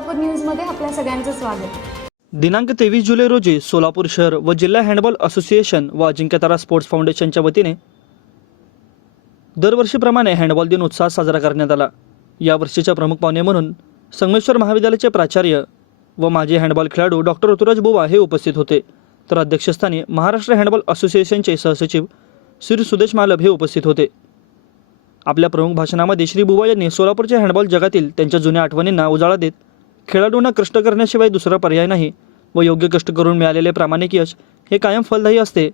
सोलापूर न्यूजमध्ये आपल्या सगळ्यांचं स्वागत। दिनांक 23 जुलै रोजी सोलापूर शहर व जिल्हा हँडबॉल असोसिएशन व अजिंक्यतारा स्पोर्ट्स फाउंडेशनच्या वतीने दरवर्षीप्रमाणे हँडबॉल दिन उत्साहात साजरा करण्यात आला। या वर्षीच्या प्रमुख पाहुणे म्हणून संगमेश्वर महाविद्यालयाचे प्राचार्य व माजी हँडबॉल खेळाडू डॉक्टर ऋतुराज बुवा हे उपस्थित होते, तर अध्यक्षस्थानी महाराष्ट्र हँडबॉल असोसिएशनचे सहसचिव श्री सुदेश मालभ हे उपस्थित होते। आपल्या प्रमुख भाषणामध्ये श्री बुवा यांनी सोलापूरच्या हँडबॉल जगातील त्यांच्या जुन्या आठवणींना उजाळा देत खेळाडूंना कष्ट करण्याशिवाय दुसरा पर्याय नाही व योग्य कष्ट करून मिळालेले प्रामाणिक यश हे कायम फलदायी असते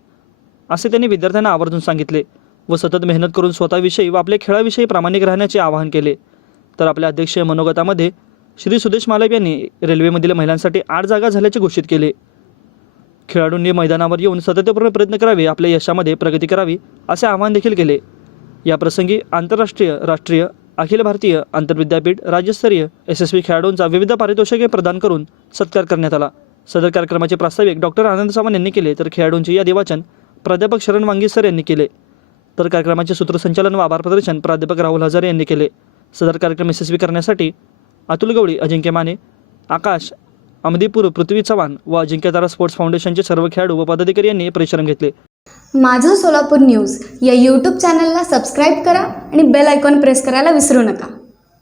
असे त्यांनी विद्यार्थ्यांना आवर्जून सांगितले व सतत मेहनत करून स्वतःविषयी व आपल्या खेळाविषयी प्रामाणिक राहण्याचे आवाहन केले। तर आपल्या अध्यक्षीय मनोगतामध्ये श्री सुदेश मालभ यांनी रेल्वेमधील महिलांसाठी 8 जागा झाल्याचे घोषित केले। खेळाडूंनी मैदानावर येऊन सातत्यपूर्ण प्रयत्न करावे, आपल्या यशामध्ये प्रगती करावी असे आवाहन देखील केले। या प्रसंगी आंतरराष्ट्रीय, राष्ट्रीय, अखिल भारतीय, आंतरविद्यापीठ, राज्यस्तरीय यशस्वी खेळाडूंचा विविध पारितोषिके प्रदान करून सत्कार करण्यात आला। सदर कार्यक्रमाचे प्रास्ताविक डॉक्टर आनंद सावंत यांनी केले, तर खेळाडूंचे यादी वाचन प्राध्यापक शरण वांगी सर यांनी केले। तर कार्यक्रमाचे सूत्रसंचालन व आभार प्रदर्शन प्राध्यापक राहुल हजारे यांनी केले। सदर कार्यक्रम यशस्वी करण्यासाठी अतुल गवळी, अजिंक्य माने, आकाश, अमदीपूर, पृथ्वी चव्हाण व अजिंक्यतारा स्पोर्ट्स फाउंडेशनचे सर्व खेळाडू व पदाधिकारी यांनी परिश्रम घेतले। माझं सोलापूर न्यूज या यूट्यूब चॅनलला सबस्क्राईब करा आणि बेल आयकॉन प्रेस करायला विसरू नका।